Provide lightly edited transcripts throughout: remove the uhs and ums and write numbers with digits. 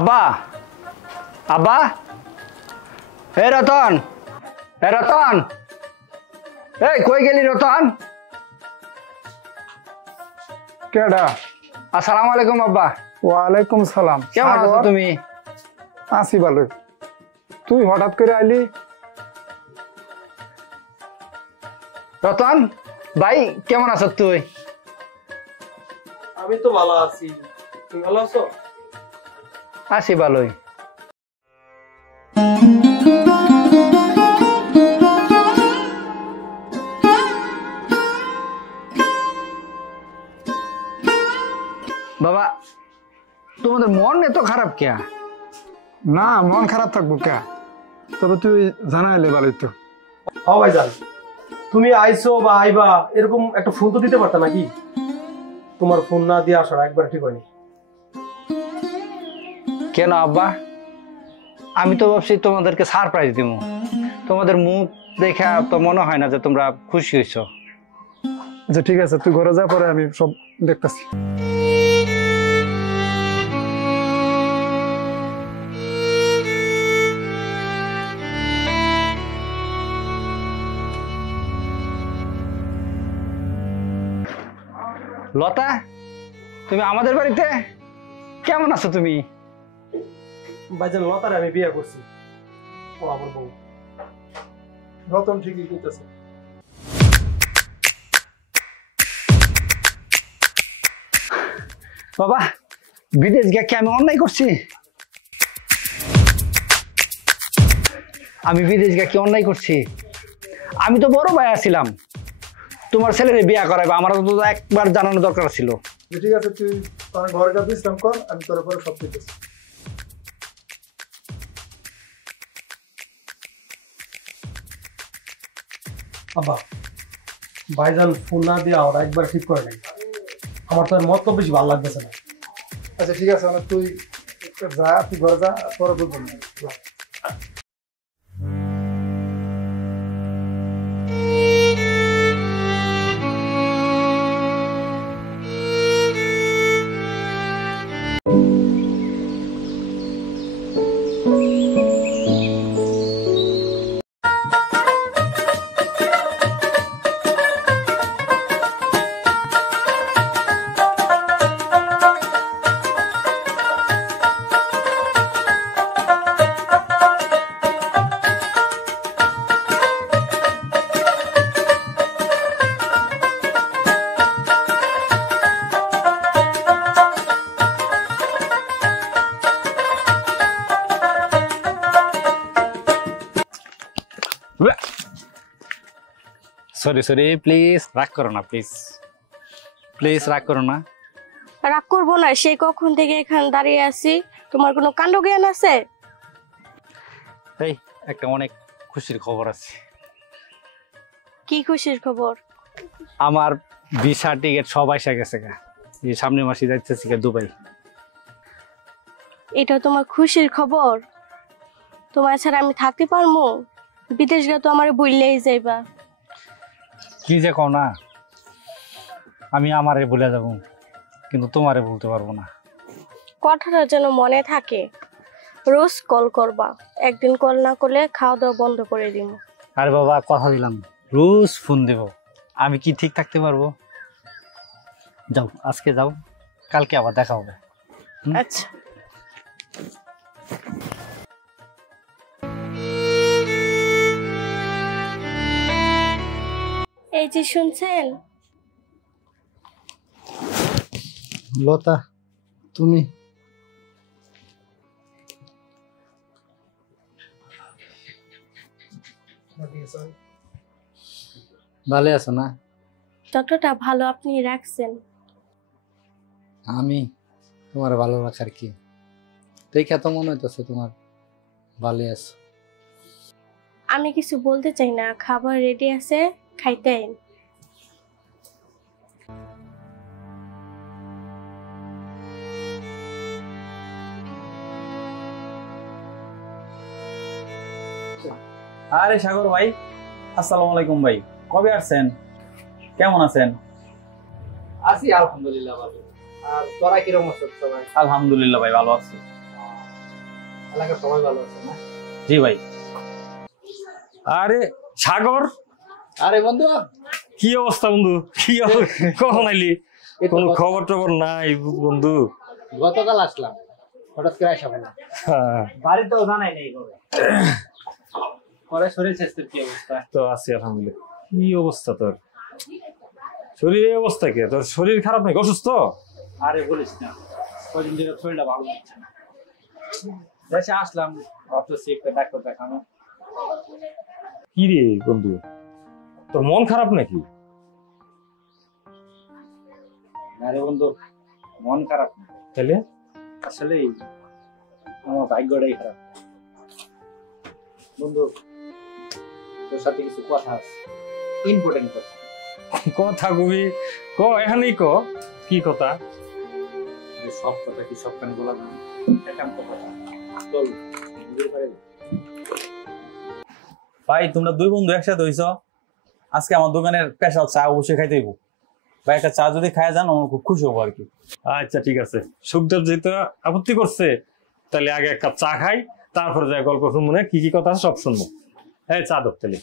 আব্বা আব্বা হে রতন এই কই গেলি রতন? কেডা? আসসালামু আলাইকুম আব্বা। ওয়ালাইকুম সালাম। কেমন আছো তুমি? আছি ভালো। তুই হঠাৎ করে আইলি? রতন ভাই কেমন আছো তুই? আমি তো ভালো আছি, তুমি ভালো আছো? আছি ভালোই। বাবা তোমাদের মন এত খারাপ কে? না, মন খারাপ থাকবো কে? তবে তুই জানাইলে ভালোই তো। ও ভাইজান, তুমি আইছো বা আইবা এরকম একটা ফোন তো দিতে পারতা নাকি? তোমার ফোন না দিয়ে আসার একবার ঠিক হয়নি। কেন আব্বা? আমি তো ভাবছি তোমাদেরকে সারপ্রাইজ দিব। তোমাদের মুখ দেখে তো মনে হয় না যে তোমরা খুশি হয়েছো। আচ্ছা ঠিক আছে, তুই ঘরে যা, পরে আমি সব দেখতেছি। লতা তুমি আমাদের বাড়িতে? কেমন আছো তুমি? ভাইজান, লতারে আমি বিয়ে করছি, ও আমার বউ। রতন ঠিকই কইতেছে। বাবা বিদেশ গিয়ে কি আমি অন্যায় করছি? আমি বিদেশ গিয়ে কি অন্যায় করছি? আমি তো বড় ভাই ছিলাম, তোমার ছেলের বিয়ে করাইবা আমার তো একবার জানানো দরকার ছিল। ঠিক আছে, তুই ঘরে যা, বিশ্রাম কর, আমি তোর পরে সব দেখতেছি। আব্বা, ভাইজান ফোন না দিয়ে ওরা একবার ঠিক করে নাই। আমার তো আর মত বেশি ভালো লাগতেছে না। আচ্ছা ঠিক আছে, তুই যা, তুই ঘরে যা, পরে বলবো। সরি সরি, প্লিজ রাগ করো না, প্লিজ রাগ করো না। রাগ করবো না, সেই কখন থেকে এখানে দাঁড়িয়ে আছি। তোমার কোনো কাণ্ড জ্ঞান আছে? এই একটা অনেক খুশির খবর আছে। কি খুশির খবর? আমার ভিসা টিকিট সব এসে গেছে গা। এই সামনের মাসে যাইতেছি দুবাই। এটা তোমার খুশির খবর? তোমার ছাড়া আমি থাকতে পারবো? বিদেশ গেলে তো আমার বললেই যাইবা। কি যে কও না, আমি আমারে ভুলে যাব কিন্তু তোমারে বলতে পারবো না। কথাটা যেন মনে থাকে। রোজ কল করবা, একদিন কল না করলে খাওয়া দাওয়া বন্ধ করে দিব। আরে বাবা কথা দিলাম, রোজ ফোন দেব। আমি কি ঠিক থাকতে পারবো? যাও আজকে যাও, কালকে আবার দেখা হবে। আচ্ছা। এই যে শুনছেন? লতা তুমি? ভালো আছো না? যতটা ভালো আপনি রাখছেন। আমি তোমার ভালো রাখার কি দেখে তো মনে হইতেছে তোমার ভালো আছো। আমি কিছু বলতে চাই না, খাবার রেডি আছে, খাইতে আইন। আরে সাগর ভাই, আসসালামু আলাইকুম ভাই। কবে আসছেন? কেমন আছেন? আছি আলহামদুলিল্লাহ ভালো। আর তোরা কিরকম আছিস সবাই? আলহামদুলিল্লাহ ভাই ভালো আছি। এলাকার সবাই ভালো আছে না? জি ভাই। আরে সাগর, আরে বন্ধু, কি অবস্থা বন্ধু? কখন আইলি? কোন খবর টবর নাই বন্ধু। গতকাল আসলাম, হঠাৎ করে আসা বললাম। হ্যাঁ, বাড়িতেও জানাই নেই কবে। পরে শরীর স্বাস্থ্যের কি অবস্থা? তো আছি আলহামদুলিল্লাহ। কি অবস্থা তোর শরীরের? অবস্থা কি তোর? শরীর খারাপ নাকি? অসুস্থ? আরে বলিস না, কদিন ধরে শরীরটা ভালো লাগছে না। দেশে আসলাম, ভাবতেছি একটা ডাক্তার দেখানো। কি রে বন্ধু, তোর মন খারাপ নাকি? আরে বন্ধু, মন খারাপ না, তাহলে আসলে আমার ভাগ্যটাই খারাপ। বন্ধু, তোর সাথে কিছু কথা আছে, ইম্পর্টেন্ট কথা। কথা কবি ক, এখানেই ক। কি কথা? সব কথা কি সবখানে বলা না, একান্ত কথা। চল বুঝতে পারবি। ভাই তোমরা দুই বন্ধু একসাথে হইছ, আজকে আমার দোকানের স্পেশাল চা অবশ্যই খাইতে হইব। ভাই একটা চা যদি খাই যান আমার খুব খুশি হবো আর কি। আচ্ছা ঠিক আছে, সুখদেব যেহেতু আপত্তি করছে তাহলে আগে এক কাপ চা খাই, তারপরে যাই গল্প শুনবো, না কি কি কথা আছে সব শুনবো। এই চা দো তাহলে।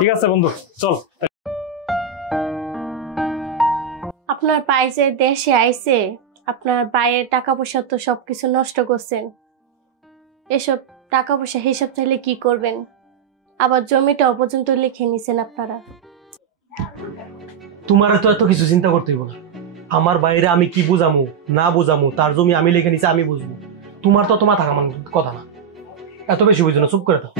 ঠিক আছে বন্ধু, চল। আপনার ভাই যে দেশে আইছে, আপনার ভাইয়ের টাকা পয়সা তো সবকিছু নষ্ট করছেন। এসব টাকা পয়সা হিসাব চাইলে কি করবেন? আবার জমিটাও পর্যন্ত লিখে নিছেন আপনারা। তোমার তো এত কিছু চিন্তা করতে হইব না। আমার বাইরে আমি কি বুঝামু না বুঝামু, তার জমি আমি লিখে নিছি, আমি বুঝবো। তোমার তো তোমার থাকা কথা না, এত বেশি বুঝো না, চুপ করে দাও।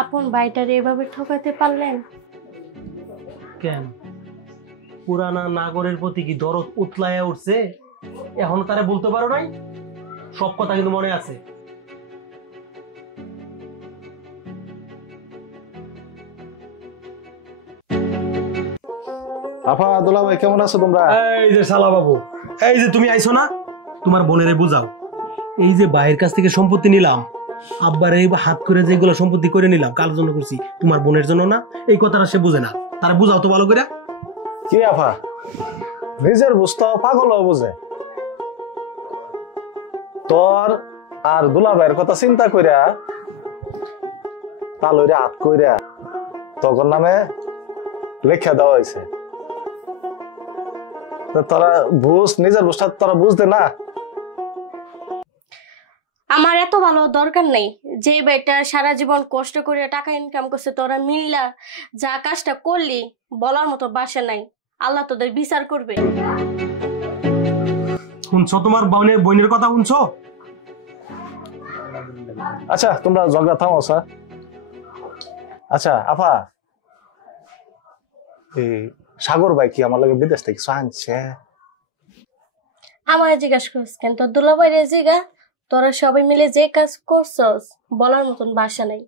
আপন ভাইটারে এভাবে ঠকাতে পারলেন? কেন পুরানা নাগরের প্রতি কি দরদ উতলায়া উঠছে? এখনো তারা বলতে পারো নাই? সব কথা কিন্তু মনে আছে। আফা দুলা ভাই কেমন আছো তোমরা? এই যে শালা বাবু, এই যে তুমি আইছো না, তোমার বোনেরে বুঝাও। এই যে ভাইয়ের কাছ থেকে সম্পত্তি নিলাম, আব্বার এই হাত করে যেগুলো সম্পত্তি করে নিলাম, কার জন্য করছি? তোমার বোনের জন্য না? এই কথাটা সে বুঝে না, তারা বুঝাও তো ভালো করে। কি আফা, নিজের বুঝতে পাগল বুঝে? তোর আর দুলা ভাইয়ের কথা চিন্তা কইরা তালইরা হাত কইরা তখন নামে লেখা দেওয়া হয়েছে। তোরা বুঝ, নিজের বুঝটা তোরা বুঝতে না। আমার এত ভালো দরকার নেই। যে বেটা সারা জীবন কষ্ট করে টাকা ইনকাম করছে, তোরা মিল্লা যা কাজটা করলি বলার মতো বাসা নাই। আল্লাহ তোদের বিচার করবে। শুনছো তোমার বোনের কথা শুনছো? আচ্ছা তোমরা ঝগড়া থামো। আচ্ছা আফা, এই সাগর ভাই কি আমার লাগে বিদেশ থেকে কিছু আনছে? আমার জিজ্ঞাসা করছ কেন? তোর দুলাভাইরে জিগা। তোরা সবাই মিলে যে কাজ করছস বলার মতন বাসা নাই।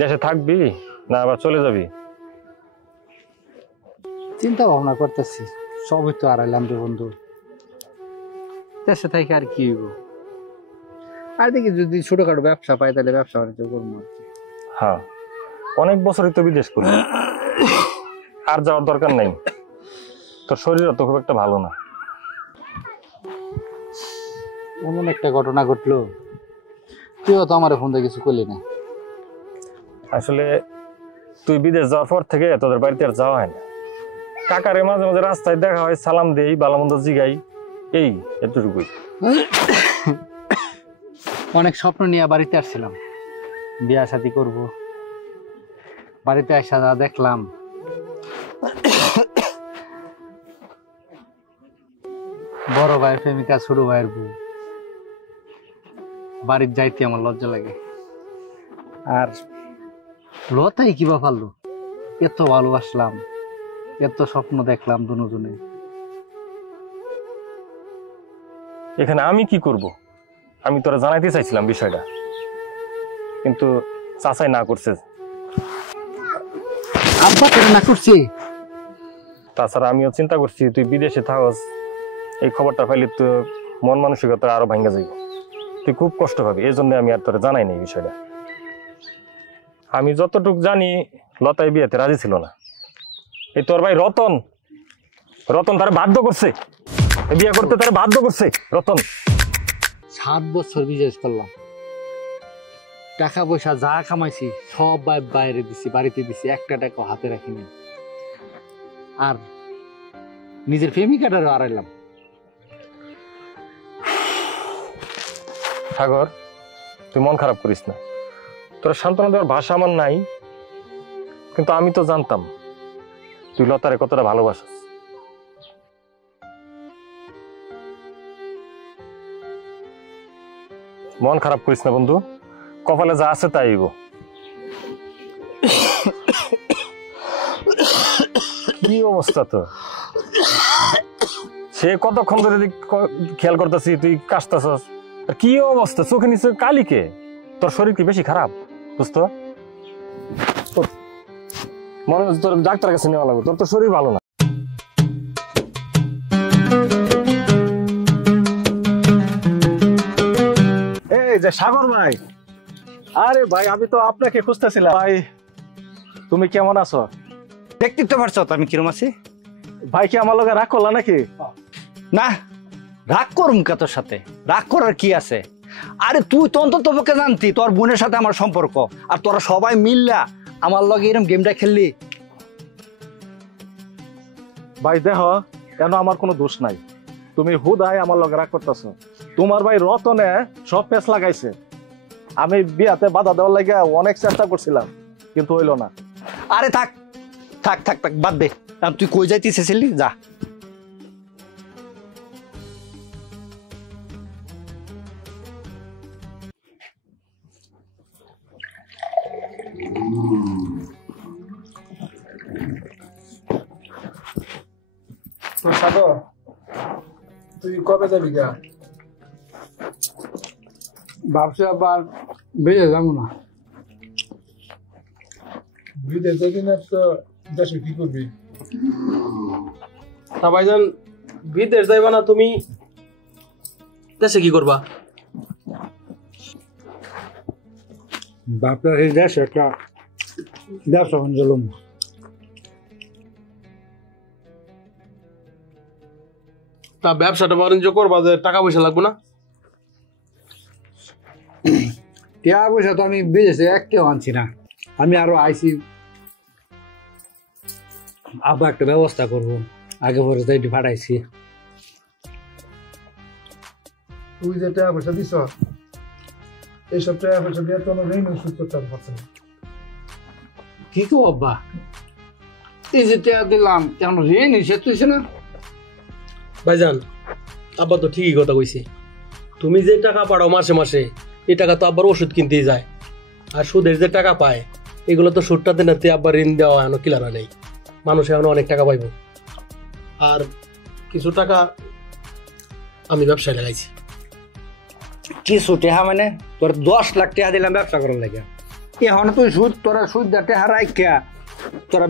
দেশে থাকবি না আবার চলে যাবি? চিন্তা ভাবনা করতেছি, সবই তো আড়াইলাম রে বন্ধু। দেশে থেকে আর কি হইব? আর দেখি যদি ছোটখাটো ব্যবসা পাই তাহলে ব্যবসা বাণিজ্য করবো আর কি। হ্যাঁ, অনেক বছরই তো বিদেশ করবি, আর যাওয়ার দরকার নেই। তোর শরীর তো খুব একটা ভালো না। এমন একটা ঘটনা ঘটলো, তুইও তো আমার ফোন দিয়ে কিছু করলি না। আসলে তুই বিদেশ যাওয়ার পর থেকে তোদের বাড়িতে আর যাওয়া হয় না। কাকারে মাঝে মাঝে রাস্তায় দেখা হয়, সালাম দেই, ভালোমন্দ জিগাই, এই এতটুকুই। অনেক স্বপ্ন নিয়ে বাড়িতে আসছিলাম, বিয়া শাদী করব। বাড়িতে আসা যা দেখলাম, বড় ভাই প্রেমিকা ছোট ভাইয়ের বউ। বাড়ির যাইতে আমার লজ্জা লাগে। আর লতাই কিবা পারলো? এত ভালোবাসলাম, এত স্বপ্ন দেখলাম দুজনে। এখানে আমি কি করব? আমি তোরা জানাইতে চাইছিলাম বিষয়টা, কিন্তু চাচাই না করছে। আব্বা কেন না করছি? তাছাড়া আমিও চিন্তা করছি তুই বিদেশে থাকস, এই খবরটা পাইলে তো মন মানসিকতা আরো ভাঙ্গা যাইব, তুই খুব কষ্ট পাবি। এই জন্য আমি আর তোরে জানাই না এই বিষয়টা। আমি যতটুক জানি লতাই বিয়েতে রাজি ছিল না। এই তোর ভাই রতন, রতন তারা বাধ্য করছে বিয়ে করতে, তারা বাধ্য করছে রতন। 7 বছর বিজনেস করলাম, টাকা পয়সা যা কামাইছি সব বাইরে দিছি, বাড়িতে দিছি, একটা টাকা হাতে রাখিনি। আর নিজের প্রেমিকাটারও হারাইলাম। সাগর, তুই মন খারাপ করিস না, তোর সান্ত্বনা দেওয়ার ভাষা আমার নাই, কিন্তু আমি তো জানতাম তুই লতারে কতটা ভালোবাসিস। মন খারাপ করিস না বন্ধু, কপালে যা আছে তাই গো। কি অবস্থা তো, সে কতক্ষণ ধরে খেয়াল করতেছি তুই কাশতেছস। কি অবস্থা, চোখে নিচে কালিকে, তোর শরীর কি বেশি খারাপ বুঝত? মনে হচ্ছে তোর ডাক্তার কাছে নেওয়া লাগবে, তোর তো শরীর ভালো না। এই যে সাগর ভাই, আরে ভাই আমি তো আপনাকে খুঁজতেছিলাম। ভাই তুমি কেমন আছো? দেখতে তো পারছো তো আমি কিরম আছি? ভাই কি আমার লগে রাগ করলা নাকি? না, রাগ করুম কে তোর সাথে? রাগ করার কি আছে? আরে তুই তো অন্তত পক্ষে জানতি তোর বোনের সাথে আমার সম্পর্ক, আর তোরা সবাই মিললা আমার লগে এরকম গেমটা খেললি। ভাই দেহ, কেন আমার কোনো দোষ নাই, তুমি হুদাই আমার লগে রাগ করতেছো। তোমার ভাই রতনে সব পেছ লাগাইছে। আমি বিয়াতে বাধা দেওয়ার লাগে অনেক চেষ্টা করছিলাম, কিন্তু হইল না। আরে থাক থাক থাক থাক, বাদ দে। তুই কই যাইতেছিলি? যা। সাগর, তুই কবে যাবি গা? ভাবছি আবার বেড়ে যাবো না। বিদেশ যাবি না তো দেশে কি করবি? তা ভাইজান, বিদেশ যাইবা না তুমি, দেশে কি করবা? বাপের এই দেশে একটা ব্যবসা বাণিজ্য লোক। তা ব্যবসাটা বাণিজ্য করবা যে টাকা পয়সা লাগবে না? টাকা পয়সা তো আমি বিদেশে একটাও আনছি না, আমি আরো আইসি। আবার একটা ব্যবস্থা করবো, আগে পরে তো এটি পাঠাইছি। তুই যে টাকা পয়সা দিছ, এইসব টাকা পয়সা দিয়ে তো ঋণ শোধ করতে পারছে না। কি কো আব্বা, এই যে টাকা দিলাম কেন ঋণ হিসেব তুইছে না? ভাইজান, আব্বা তো ঠিকই কথা কইছে। তুমি যে টাকা পাঠাও মাসে মাসে, এই টাকা তো আব্বার ওষুধ কিনতেই যায়। আর সুদের যে টাকা পায়, এগুলো তো সুদটাতে নাতে আব্বার ঋণ দেওয়া এখনো কিলারা নেই। মানুষ এখন অনেক টাকা পাইব। আর কিছু টাকা আমি ব্যবসায় লাগাইছি। কিছু টাকা মানে তোর 10 লাখ টাকা দিলাম ব্যবসা করার লাগে, এখন তুই সুদ, তোরা সুদ টাকা রাখা তোরা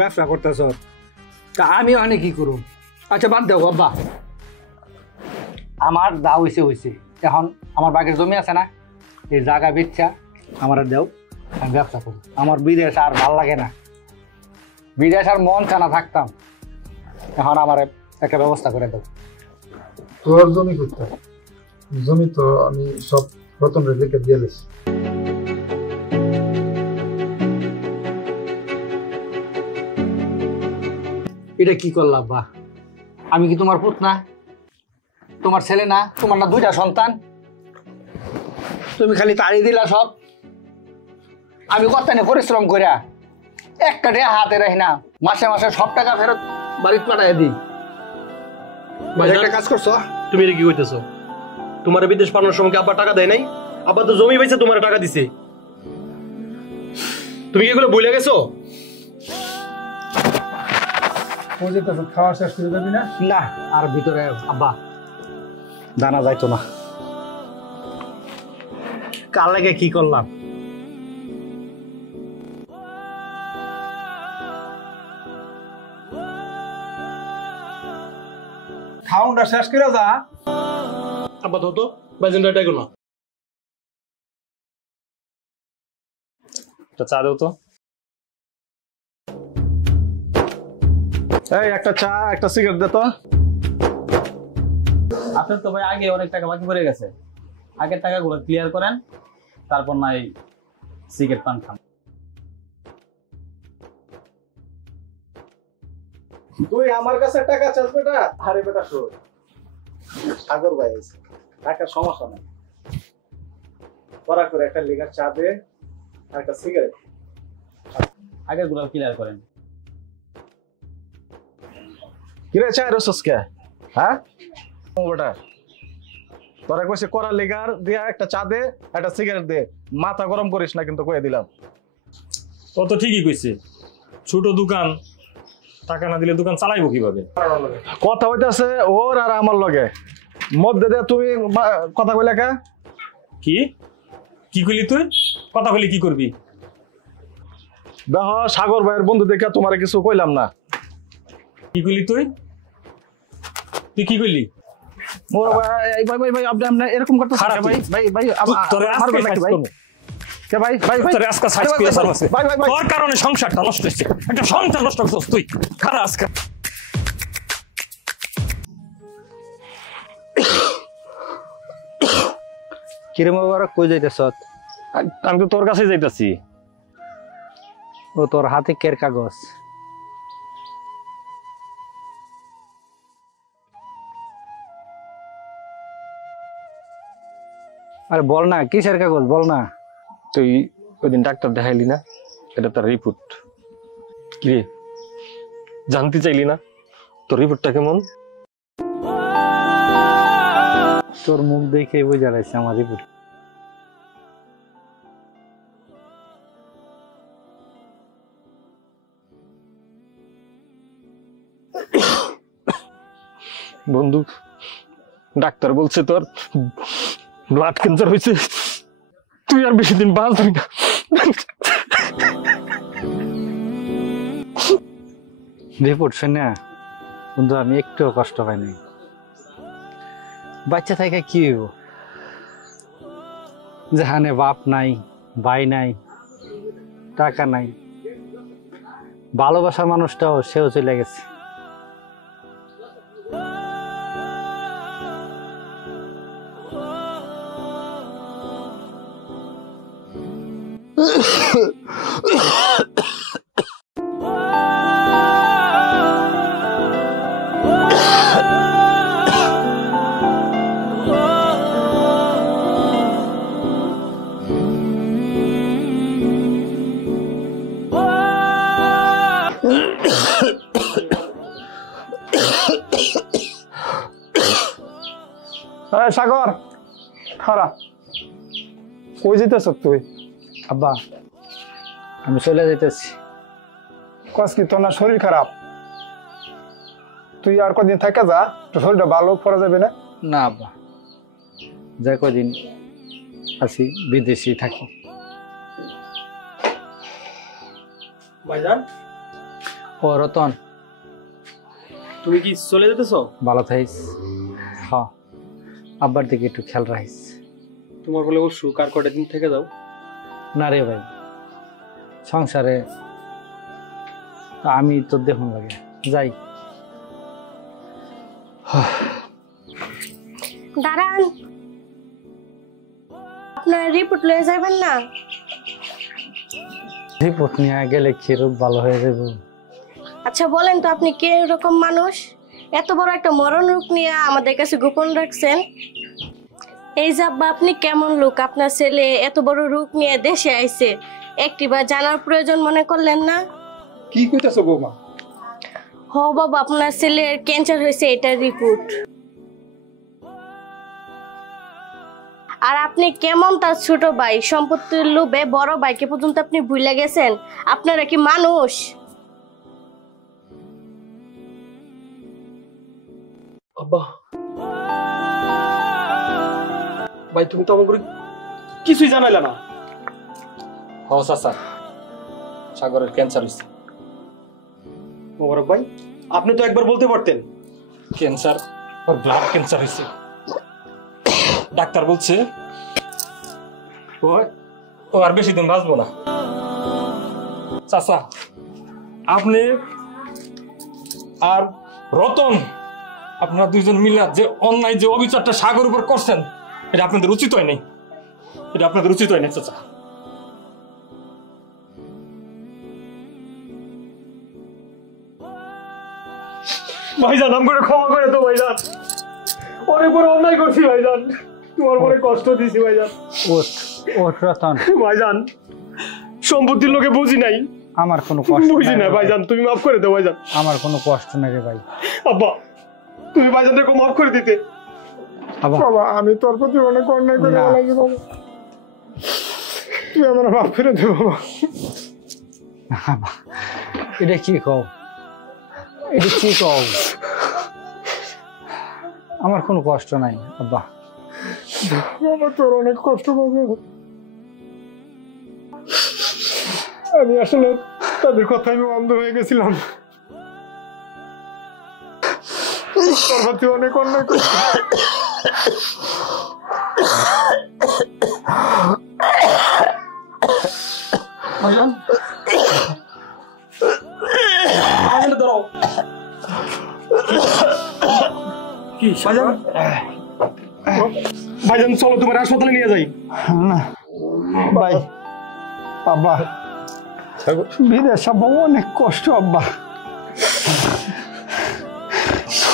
ব্যবসা করতেছ। তা আমি ওখানে কি করুম? আচ্ছা বাদ দেও আব্বা, আমার যা হয়েছে হয়েছে। এখন আমার বাগের জমি আছে না, এই জায়গা বেচা আমার দেও, আমি ব্যবসা করি। আমার বিদেশ আর ভাল লাগে না, বিদেশ আর মন চানা থাকতাম। এখন আমার একটা ব্যবস্থা করে দেও। তোর জমি করতে, জমি তো আমি সব রতনের লিখে দিয়ে দিছি। এটা কি করলাম বা? আমি কি তোমার পুত না? তোমার ছেলে না? তোমার না 2টা সন্তান? তুমি খালি তাড়ি দিলা সব। আমি কতখানি পরিশ্রম করিয়া একটা টাকা হাতে রাখি না, মাসে মাসে সব টাকা ফেরত বাড়িতে পাঠাই দিই। একটা কাজ করছো তুমি এটা কি কইতেছো? তোমার বিদেশ পাঠানোর সময় কি আব্বা টাকা দেয় নাই? আব্বা তো জমি পাইছে, তোমার টাকা দিছে। তুমি কি এগুলো ভুলে গেছো? খাওয়া শেষ করে যাবি না? না, আর ভিতরে আব্বা জানা যাইতো না। কাল লাগে কি করলাম, খাউনটা শেষ করে যা। আপাতত বাইজেন্টা এটা এগুলো একটা চা দেও তো। এই একটা চা একটা সিগারেট দে তো। আপনার তো ভাই আগে অনেক টাকা বাকি পড়ে গেছে, আগের টাকাগুলো ক্লিয়ার করেন, তারপর নাই সিগারেট পান খান। তুই আমার কাছে টাকা চাস বেটা? আরে বেটা শোন, সাগর ভাই আছে, টাকার সমস্যা নাই। করা করে একটা লিগার চা দে আর একটা সিগারেট। আগের গুলো ক্লিয়ার করেন। কিরে চা রসস কে? হ্যাঁ ও বেটা, তোরা কইছে করা লিগার দিয়া একটা চা দে একটা সিগারেট দে, মাথা গরম করিস না কিন্তু কয়ে দিলাম। ও তো ঠিকই কইছে, ছোট দোকান, টাকা না দিলে দোকান চালাইবো কিভাবে? কথা হইতাছে ওর আর আমার লগে, মধ্যে দিয়ে তুমি কথা কইলা কে? কি কি কইলি তুই? কথা কইলি কি করবি? দেখো সাগর ভাইয়ের বন্ধু দেখে তোমার কিছু কইলাম না। কি কইলি তুই? তুই কি কইলি? মোর ভাই ভাই ভাই ভাই আপনি এরকম করতেছেন খারাপ ভাই ভাই ভাই তোরে আজকে সাইজ করব। কে ভাই ভাই ভাই তোরে আজকে সাইজ করে সারবাসে। ভাই ভাই ভাই তোর কারণে সংসারটা নষ্ট হচ্ছে, একটা সংসার নষ্ট করছিস তুই। খারাপ আজকে কিরে মোবারক কই যাইতেছ? আমি তো তোর কাছে যাইতাছি। ও তোর হাতে কের কাগজ? আরে বল না কিসের কাগজ, বল না। তুই ওইদিন ডাক্তার দেখাইলি না, এটা তার রিপোর্ট। কিরে জানতে চাইলি না তোর রিপোর্টটা কেমন? তোর মুখ দেখে বোঝা যাচ্ছে আমার রিপোর্ট। বন্ধু ডাক্তার বলছে তোর ব্লাড ক্যান্সার হয়েছে, তুই আর বেশি দিন বাঁচবি না। রিপোর্ট শুনে বন্ধু আমি একটুও কষ্ট পাইনি। বাচ্চা থেকে কি হইব, যেখানে বাপ নাই, ভাই নাই, টাকা নাই, ভালোবাসার মানুষটাও সেও চলে গেছে। সাগর খারা কই যেতেছ তুই? আব্বা আমি চলে যাইতেছি। কস কি তোর না শরীর খারাপ? তুই আর কদিন থেকে যা, তোর শরীরটা ভালো পড়া যাবে না। না আব্বা, যে কদিন আছি বিদেশি থাকি। ভাইজান ও রতন, তুমি কি চলে যেতেছো? ভালো থাইস। হ্যাঁ আব্বার দিকে একটু খেয়াল রাখিস। তোমার বলে অসুখ, আর কটা দিন থেকে যাও। না রে ভাই, সংসারে আমি তো দেখুন লাগে যাই। দাঁড়ান, আপনার রিপোর্ট লয়ে যাবেন না? রিপোর্ট নিয়ে গেলে কি রোগ ভালো হয়ে যাবে? আচ্ছা বলেন তো আপনি কে রকম মানুষ, এত বড় একটা মরণ রোগ নিয়ে আমাদের কাছে গোপন রাখছেন? এই যে আব্বা আপনি কেমন লোক, আপনার ছেলে এত বড় রোগ নিয়ে দেশে আইছে, একটিবার জানার প্রয়োজন মনে করলেন না? কি কইতাছো বৌমা? হ বাবা, আপনার ছেলের ক্যান্সার হয়েছে, এটা রিপোর্ট। আর আপনি কেমন তার ছোট ভাই, সম্পত্তির লোভে বড় ভাইকে পর্যন্ত আপনি ভুলে গেছেন। আপনারা কি মানুষ? আব্বা ভাই তুমি তো আমাকে কিছুই জানাইলে না। হ্যাঁ চাচা, সাগরের ক্যান্সার হয়েছে। মোবারক ভাই আপনি তো একবার বলতে পারতেন। ক্যান্সার ওর ব্লাড ক্যান্সার হয়েছে। ডাক্তার বলছে ও আর বেশি দিন বাঁচবো না। চাচা, আপনি আর রতন, আপনারা দুইজন মিলে যে অন্যায় যে অবিচারটা সাগর উপর করছেন, এটা আপনাদের উচিত হয় নাই। এটা আপনাদের উচিত হয় না চাচা। ভাইজান আমাকে ক্ষমা করে তো ভাইজান, অনেক বড় অন্যায় করছি ভাইজান, তোমার বড় কষ্ট দিছি ভাইজান। ওঠ ওঠ রতন, ভাইজান সম্পত্তির লোকে বুঝি নাই, আমার কোনো কষ্ট বুঝি না ভাইজান, তুমি মাফ করে দাও ভাইজান। আমার কোনো কষ্ট নেই রে ভাই। আব্বা তুমি ভাইজানটাকে মাফ করে দিতে। বাবা আমি তোর প্রতি অনেক অন্যায় করে ফেলেছি বাবা, তুই আমার মাফ করে দে বাবা। এটা কি কও, এটা কি কও? আমার কোনো কষ্ট নাই আব্বা। বাবা তোর অনেক কষ্ট পাবে। আমি আসলে তাদের কথা আমি অন্ধ হয়ে গেছিলাম, তোর প্রতি অনেক অন্যায় করছি। কি ভাইজান? ভাইজান চলো তোমার হাসপাতালে নিয়ে যাই। না ভাই, আব্বা বিদেশ আব্বা অনেক কষ্ট আব্বা,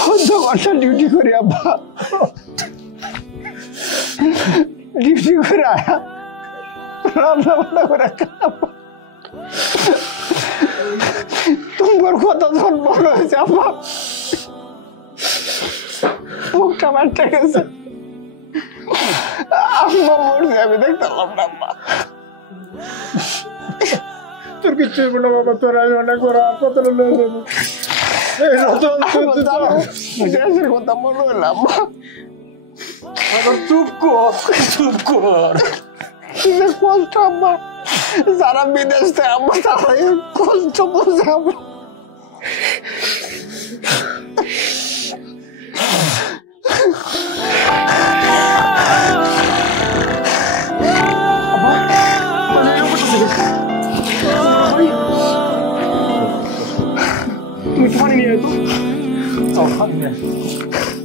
14 ঘন্টা ডিউটি করি আব্বা, ডিউটি করে আয়া রান্না বান্না করে আব্বা, তোমার কথা যখন বড় হয়েছে আব্বা মুখটা মারতে গেছে, আম্মা মরছে আমি দেখতে পারলাম না আম্মা। তোর কিচ্ছু হইব না বাবা, তোর আমি অনেক বড় হাসপাতালে নিয়ে যাবো। এই রতন দেশের কথা মনে হইল আম্মা। চুপ কর, চুপ কর। কি যে কষ্ট আম্মা, যারা বিদেশ থেকে আম্মা তারা কষ্ট বোঝে আম্মা। তুমি পানি নিয়ে তো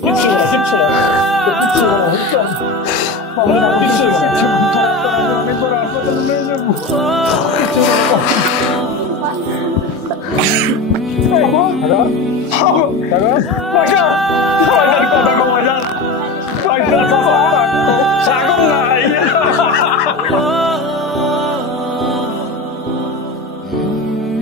কিচ্ছু না, কিচ্ছু না, কিচ্ছু না, কিচ্ছু না। কথা